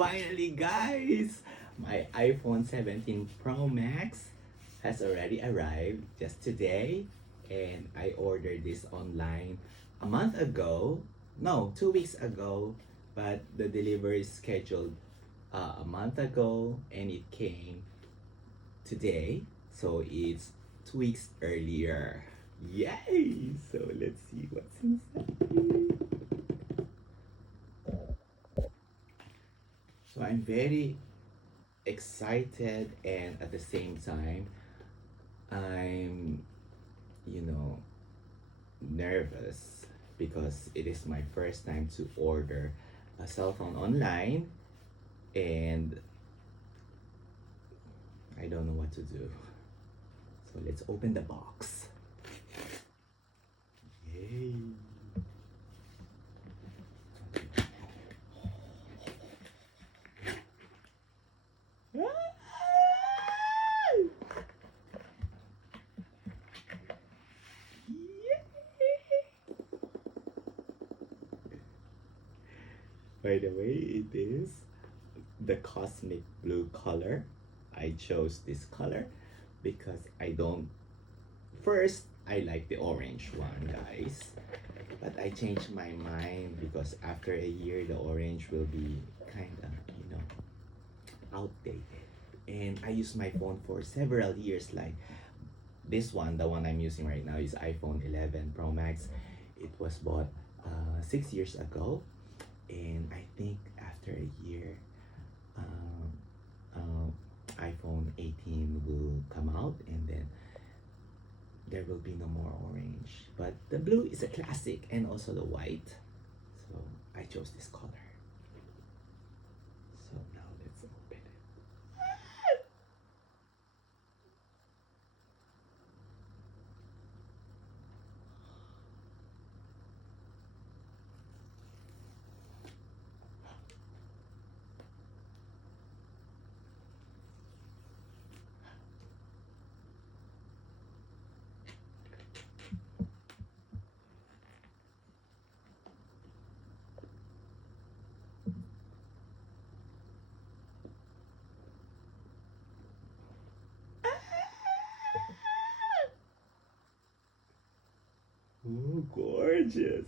Finally, guys, my iPhone 17 Pro Max has already arrived just today, and I ordered this online a month ago. No, 2 weeks ago, but the delivery is scheduled a month ago, and it came today, so it's 2 weeks earlier. Yay! So let's see what's inside. So I'm very excited, and at the same time I'm, you know, nervous because it is my first time to order a cell phone online, and I don't know what to do. So let's open the box. Yay. By the way, it is the cosmic blue color. I chose this color because I don't. First, I like the orange one, guys. But I changed my mind because after a year, the orange will be kind of, outdated. And I use my phone for several years. Like this one, the one I'm using right now, is iPhone 11 Pro Max. It was bought 6 years ago, and I think after a year, um, iPhone 18 will come out, and then there will be no more orange. But the blue is a classic, and also the white. So I chose this color. So now let's open it. Oh, gorgeous.